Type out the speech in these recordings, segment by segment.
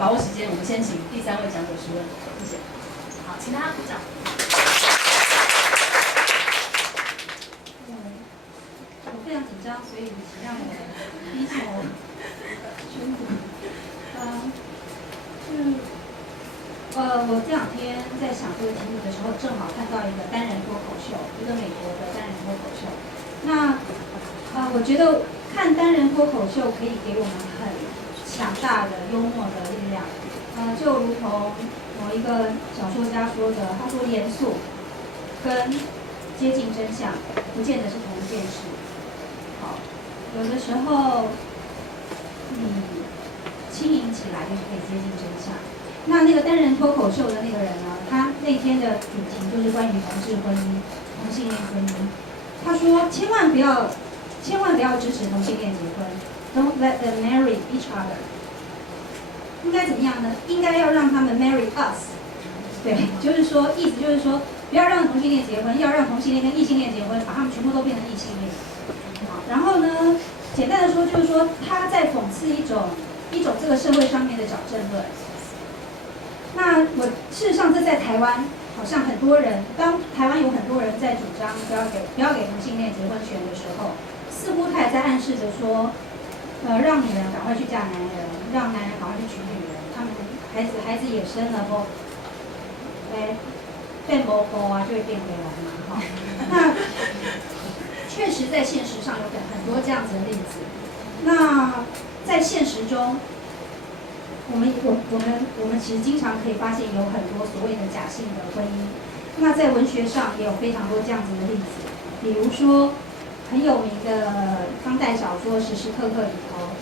把握时间，我们先请第3位讲者提问，谢谢。好，请大家鼓掌。我非常紧张，所以请让我低头宣读。我这2天在想这个题目的时候，正好看到一个单人脱口秀，一个美国的单人脱口秀。那我觉得看单人脱口秀可以给我们很强大的幽默的力量。就如同某一个小说家说的，他说严肃跟接近真相不见得是同一件事。好，有的时候你轻盈起来就是可以接近真相。那个单人脱口秀的那个人呢，他那天的主题就是关于同志婚姻、同性恋婚姻。他说千万不要支持同性恋结婚 ，Don't let them marry each other。应该怎么样呢？应该要让他们 marry us。对，就是说，意思就是说，不要让同性恋结婚，要让同性恋跟异性恋结婚，把他们全部都变成异性恋。好，然后呢，简单的说就是说，他在讽刺一种这个社会上面的矫正论。那事实上，这在台湾好像很多人，当台湾有很多人在主张不要给同性恋结婚权的时候，似乎他也在暗示着说，让女人赶快去嫁男人，让男人赶快去娶女人，他们孩子也生了不，变婆婆啊就会变回来嘛，哈。那确实在现实上有很多这样子的例子。那在现实中，我们其实经常可以发现有很多所谓的假性的婚姻。那在文学上也有非常多这样子的例子，比如说很有名的当代小说《时时刻刻》里头，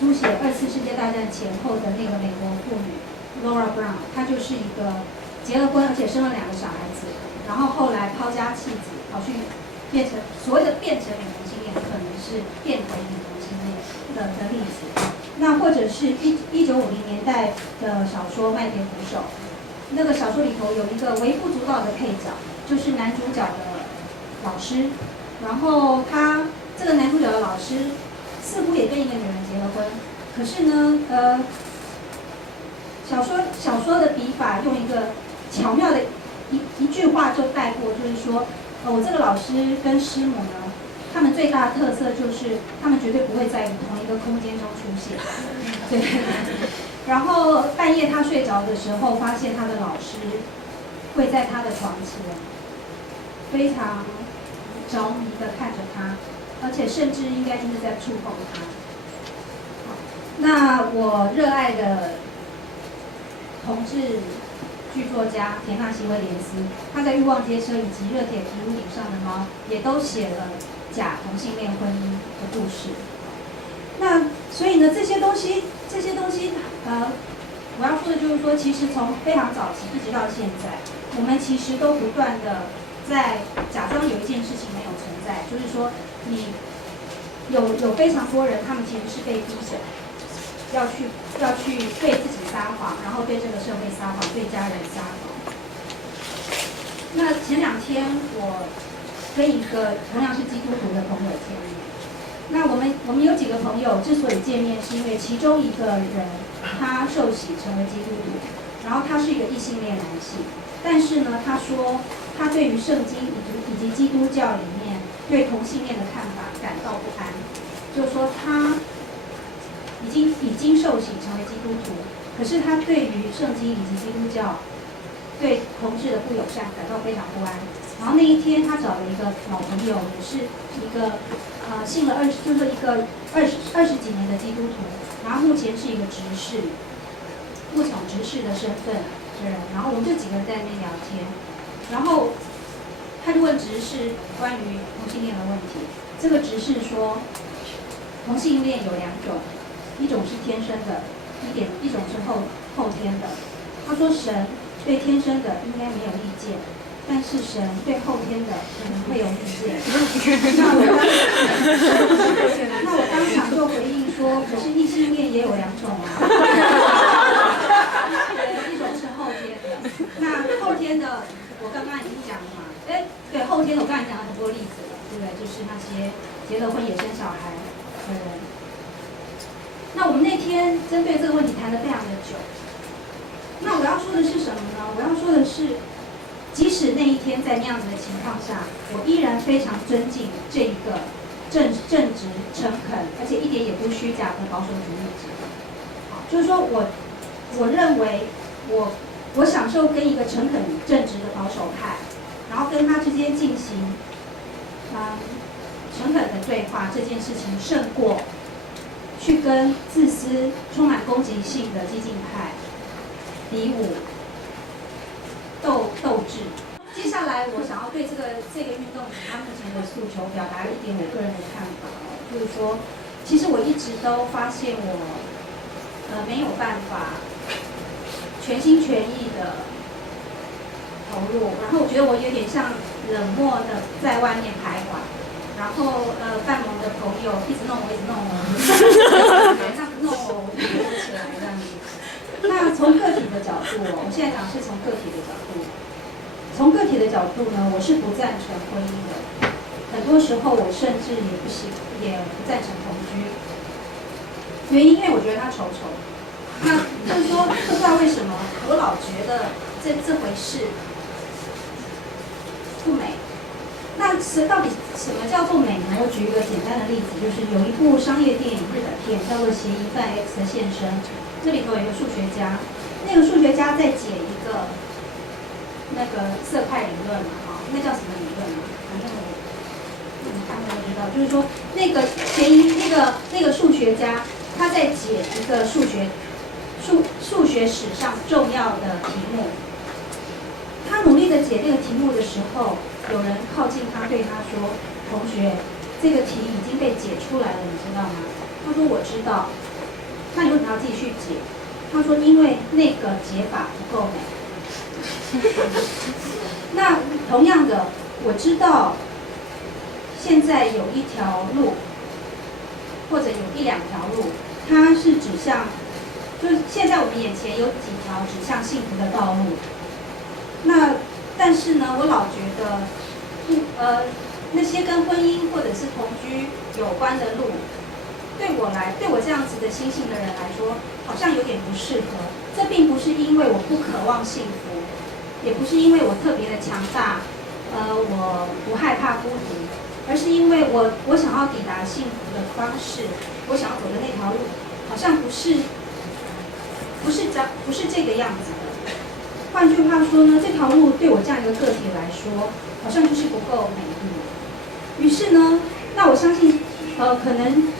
书写2次世界大战前后的那个美国妇女 Laura Brown， 她就是一个结了婚而且生了2个小孩子，然后后来抛家弃子，跑去变成所谓的变成女同性恋，可能是变回女同性恋的例子。那或者是1950年代的小说《麦田捕手》，那个小说里头有一个微不足道的配角，就是男主角的老师。然后这个男主角的老师似乎也跟一个女人结了婚，可是呢，小说的笔法用一个巧妙的一句话就带过，就是说，我这个老师跟师母呢，他们最大的特色就是他们绝对不会在同一个空间中出现。对。然后半夜他睡着的时候，发现他的老师会在他的床前，非常着迷的看着他，而且甚至应该就是在触碰他。那我热爱的同志剧作家田纳西·威廉斯，他在《欲望街车》以及《热铁皮屋顶上的猫》也都写了假同性恋婚姻的故事。那所以呢，这些东西，我要说的就是说，其实从非常早期一直到现在，我们其实都不断的在假装有一件事情没有存在，就是说，你有非常多人，他们其实是被逼着要去对自己撒谎，然后对这个社会撒谎，对家人撒谎。那前2天我跟一个同样是基督徒的朋友见面。那我们有几个朋友之所以见面，是因为其中一个人他受洗成为基督徒，然后他是一个异性恋男性，但是呢，他说他对于圣经以及基督教里面对同性恋的看法感到不安，就是说他已经受洗成为基督徒，可是他对于圣经以及基督教对同志的不友善感到非常不安。然后那一天他找了一个老朋友，也是一个信了就是一个二十几年的基督徒，然后目前是一个执事，牧场执事的身份的人。然后我们就几个人在那边聊天，然后他就问执事关于同性恋的问题。这个执事说，同性恋有2种，一种是天生的，一种是后天的。他说神对天生的应该没有意见，但是神对后天的可能会有意见。那我当场就回应说，可是异性恋也有2种啊。一种是后天的，那后天的我刚刚已经讲了嘛，对，后天的我刚才讲了很多例子了，对不对？就是那些结了婚也生小孩的人。那我们那天针对这个问题谈得非常的久。那我要说的是什么呢？我要说的是，即使那一天在那样子的情况下，我依然非常尊敬这一个正直、诚恳，而且一点也不虚假的保守主义者。好，就是说我认为我享受跟一个诚恳正直的保守派，然后跟他之间进行诚恳的对话，这件事情胜过去跟自私、充满攻击性的激进派比武、斗智。接下来，我想要对这个运动它目前的诉求表达一点我个人的看法就是说，其实我一直都发现我没有办法全心全意的投入，然后我觉得我有点像冷漠的在外面徘徊，然后半盟的朋友一直弄我，一直弄我，他不弄我，我就躲起来这样子。那从个体的角度我现在讲是从个体的角度。从个体的角度呢，我是不赞成婚姻的。很多时候，我甚至也不赞成同居。原因因为我觉得他丑丑。那就是说，不知道为什么，我老觉得这回事不美。那到底什么叫做美呢？我举一个简单的例子，就是有一部商业电影，日本片叫做《嫌疑犯 X 的现身》，这里头有一个数学家，那个数学家在解一个那个色块理论嘛，那叫什么理论啊？反正我知道，就是说那个数学家他在解一个数学史上重要的题目，他努力的解那个题目的时候，有人靠近他对他说：“同学，这个题已经被解出来了，你知道吗？”他说：“我知道。”那你为什么要继续解？他说：“因为那个解法不够美。”那同样的，我知道现在有一条路，或者有一两条路，它是指向，就是现在我们眼前有几条指向幸福的道路。那但是呢，我老觉得，那些跟婚姻或者是同居有关的路，对我这样子的心性的人来说，好像有点不适合。这并不是因为我不渴望幸福。也不是因为我特别的强大，我不害怕孤独，而是因为我想要抵达幸福的方式，我想要走的那条路，好像不是这个样子的。换句话说呢，这条路对我这样一个个体来说，好像就是不够美丽。于是呢，那我相信，可能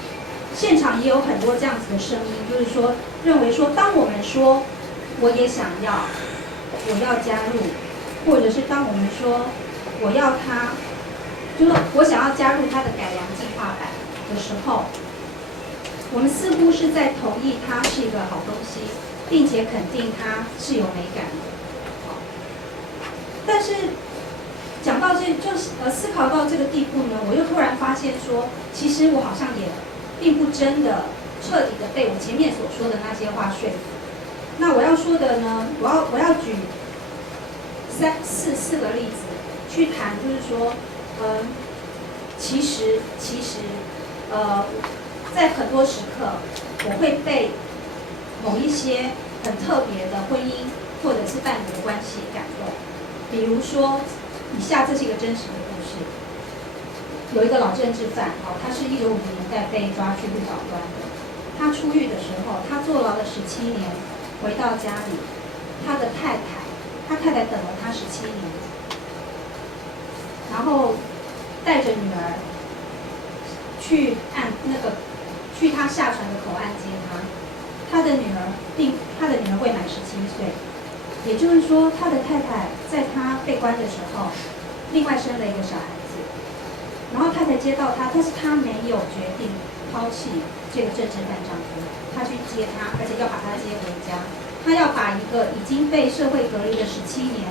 现场也有很多这样子的声音，就是说认为说，当我们说我也想要。我要加入，或者是当我们说我要他，就是我想要加入他的改良进化版的时候，我们似乎是在同意它是一个好东西，并且肯定它是有美感的。但是讲到思考到这个地步呢，我又突然发现说，其实我好像也并不真的彻底的被我前面所说的那些话说服。那我要说的呢，我要举四个例子去谈，就是说，其实，在很多时刻，我会被某一些很特别的婚姻或者是伴侣的关系感动。比如说，以下这是一个真实的故事，有一个老政治犯，他是1950年代被抓去入岛关的。他出狱的时候，他坐牢了17年。回到家里，他太太等了他17年，然后带着女儿去他下船的口岸接他。他的女儿未满17岁，也就是说，他的太太在他被关的时候，另外生了一个小孩子。然后太太接到他，但是他没有决定抛弃这个政治犯丈夫。他去接他，而且要把他接回家。他要把一个已经被社会隔离了17年，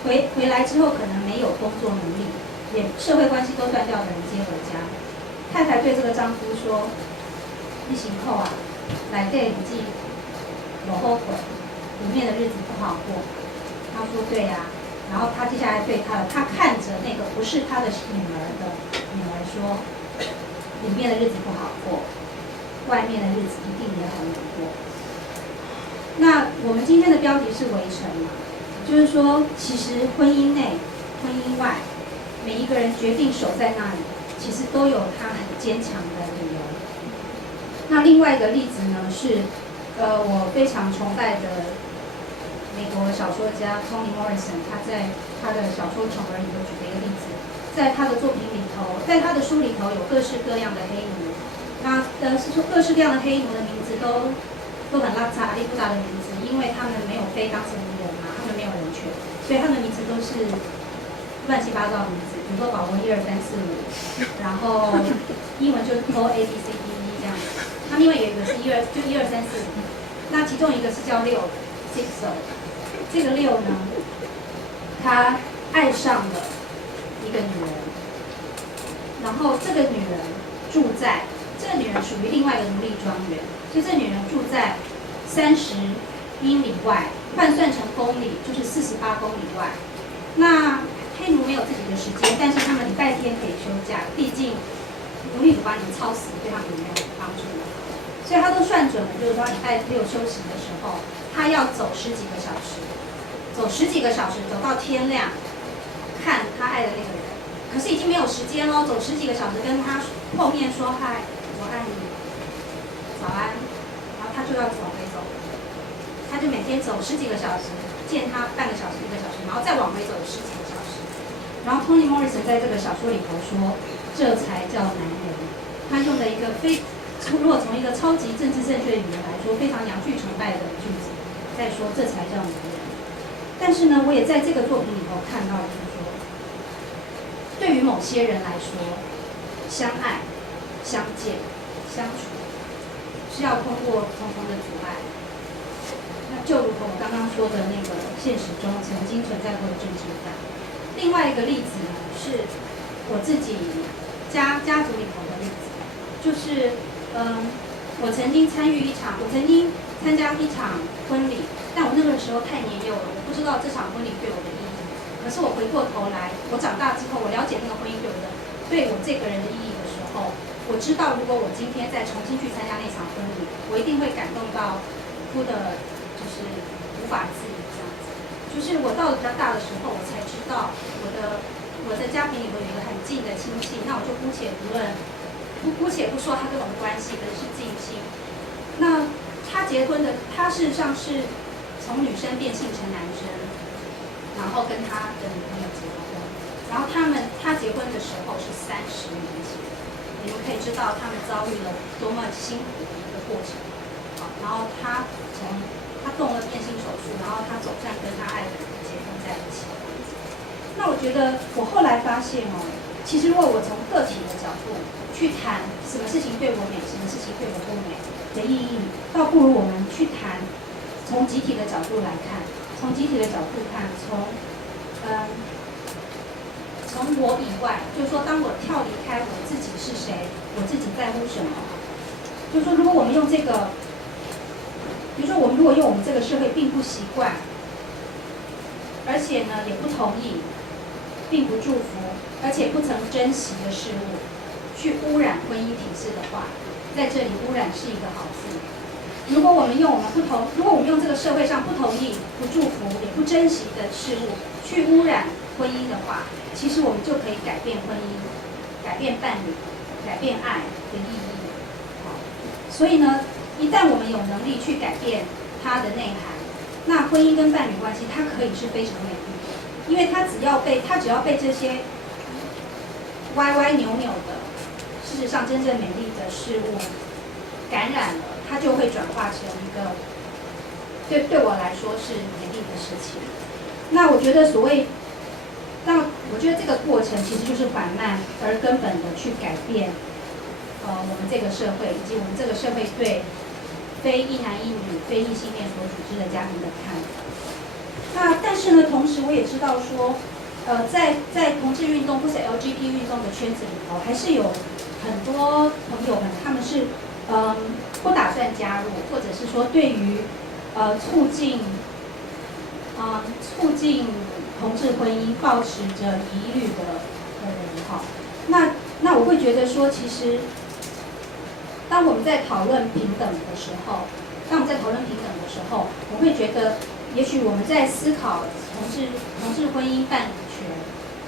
回来之后可能没有工作能力，也社会关系都断掉的人接回家。太太对这个丈夫说：“你辛苦啊，来对你记有后悔，里面的日子不好过。”他说：“对呀。”然后他接下来对他看着那个不是他的女儿说：“里面的日子不好过。”外面的日子一定也很难过。那我们今天的标题是围城嘛，就是说，其实婚姻内、婚姻外，每一个人决定守在那里，其实都有他很坚强的理由。那另外一个例子呢是，我非常崇拜的美国小说家 Toni Morrison， 他在他的小说《宠儿》里头举的一个例子，在他的作品里头，在他的书里头有各式各样的黑奴，那是说各式各样的黑奴的名字都很邋遢、阿里不达的名字，因为他们没有被当成人嘛，他们没有人权，所以他们名字都是乱七八糟的名字，比如说保罗1、2、3、4、5，然后英文就 O A B C D E 这样子。他们因为有一个是1、2、3、4、5，那其中一个是叫6 6，这个6呢，他爱上了一个女人，然后这个女人住在，这个女人属于另外一个奴隶庄园，所以这个女人住在30英里外，换算成公里就是48公里外。那黑奴没有自己的时间，但是他们礼拜天可以休假，毕竟奴隶主把你们操死，对他们也没有帮助。所以他都算准了，就是说礼拜6休息的时候，他要走10几个小时，走10几个小时，走到天亮，看他爱的那个人。可是已经没有时间喽，走10几个小时跟他碰面说嗨，我爱你，早安，然后他就要往回走，他就每天走10几个小时，见他半个小时、1个小时，然后再往回走10几个小时。然后 Toni Morrison 在这个小说里头说，这才叫男人。他用了一个如果从一个超级政治正确的语言来说，非常洋具崇拜的句子，在说这才叫男人。但是呢，我也在这个作品里头看到，就是说，对于某些人来说，相爱、相见、相处，是要通过重重的阻碍。那就如同我刚刚说的那个现实中曾经存在过的政治犯。另外一个例子呢，是我自己家族里头的例子，就是我曾经参加一场婚礼，但我那个时候太年幼了，我不知道这场婚礼对我的意义。可是我回过头来，我长大之后，我了解那个婚姻对我这个人的意义的时候，我知道如果我今天再重新去参加那场婚礼，我一定会感动到哭的，就是无法自已这样子。就是我到了比较大的时候，我才知道我的家庭里头有一个很近的亲戚，那我就姑且不说他跟我的关系，可是近亲。那他结婚的，他事实上是从女生变性成男生，然后跟他的女朋友结婚。然后他结婚的时候是30年前，你们可以知道他们遭遇了多么辛苦的一个过程。好，然后他动了变性手术，然后他总算跟他爱的人结婚在一起。那我觉得我后来发现其实如果我从个体的角度去谈什么事情对我美，什么事情对我不美的意义，倒不如我们去谈从集体的角度来看，从我以外，就是说当我跳离开我自己是谁，我自己在乎什么，就是说如果我们用这个，比如说我们如果用我们这个社会并不习惯，而且呢也不同意，并不祝福，而且不曾珍惜的事物，去污染婚姻体制的话，在这里污染是一个好字。如果我们用这个社会上不同意、不祝福、也不珍惜的事物去污染婚姻的话，其实我们就可以改变婚姻、改变伴侣、改变爱的意义。好，所以呢，一旦我们有能力去改变它的内涵，那婚姻跟伴侣关系它可以是非常美丽的，因为它只要被这些歪歪扭扭的，事实上真正美丽的事物感染了，它就会转化成一个对我来说是美丽的事情。那我觉得我觉得这个过程其实就是缓慢而根本的去改变我们这个社会以及我们这个社会对非一男一女、非异性恋所组织的家庭的看法。那但是呢，同时我也知道说，在同志运动或是 LGBT 运动的圈子里头，还是有很多朋友们他们是不打算加入，或者是说对于促进同志婚姻抱持着疑虑的人哈。那我会觉得说，其实当我们在讨论平等的时候，我会觉得，也许我们在思考同志婚姻伴侣权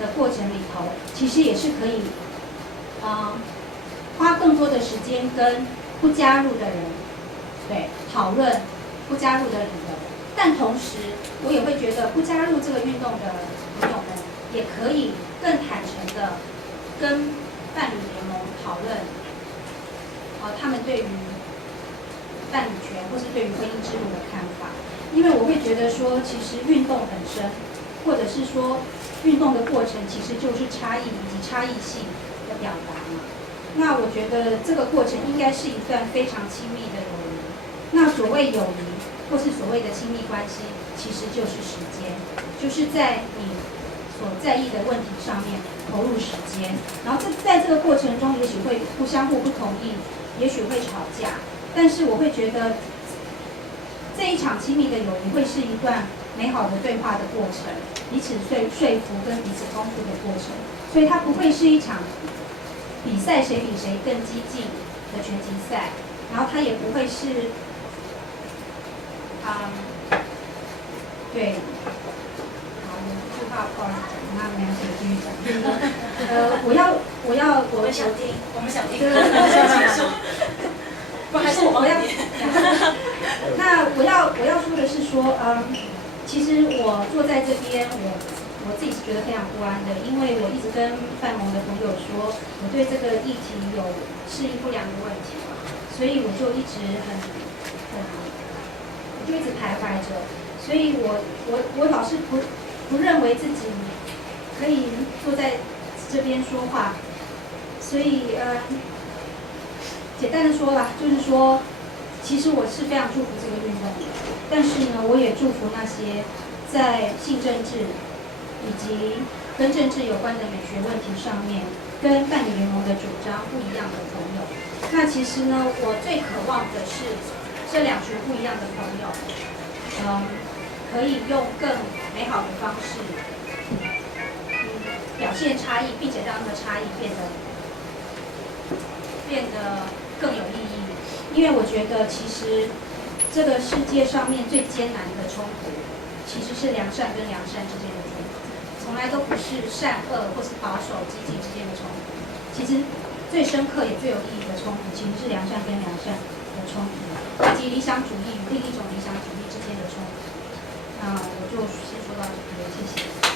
的过程里头，其实也是可以，花更多的时间跟不加入的人，对，讨论不加入的理由。但同时，我也会觉得不加入这个运动的朋友们，也可以更坦诚的跟伴侣联盟讨论，他们对于伴侣权或是对于婚姻制度的看法。因为我会觉得说，其实运动本身，或者是说运动的过程，其实就是差异以及差异性的表达嘛。那我觉得这个过程应该是一段非常亲密的友谊。那所谓友谊或是所谓的亲密关系，其实就是时间，就是在你所在意的问题上面投入时间，然后在这个过程中，也许会相互不同意，也许会吵架，但是我会觉得这一场亲密的友谊会是一段美好的对话的过程，彼此说服跟彼此丰富的过程，所以它不会是一场比赛谁比谁更激进的拳击赛，然后它也不会是，对，好，有一句话不好意思讲，那没关系，我继续讲，我们想听，我们想听，不还是我要，那我要说的是说，其实我坐在这边，我自己是觉得非常不安的，因为我一直跟泛盟的朋友说，我对这个议题有适应不良的问题，所以我就一直我就一直徘徊着，所以我老是不认为自己可以坐在这边说话，所以简单的说啦，就是说，其实我是非常祝福这个运动的，但是呢，我也祝福那些在性政治以及跟政治有关的美学问题上面，跟伴侣联盟的主张不一样的朋友。那其实呢，我最渴望的是这两群不一样的朋友，可以用更美好的方式，表现差异，并且让这个差异变得更有意义。因为我觉得，其实这个世界上面最艰难的冲突，其实是良善跟良善之间的冲突，从来都不是善恶或是保守激进之间的冲突。其实最深刻也最有意义的冲突，其实是良善跟良善的冲突，以及理想主义与另一种理想主义之间的冲突。那我就先说到这边，谢谢。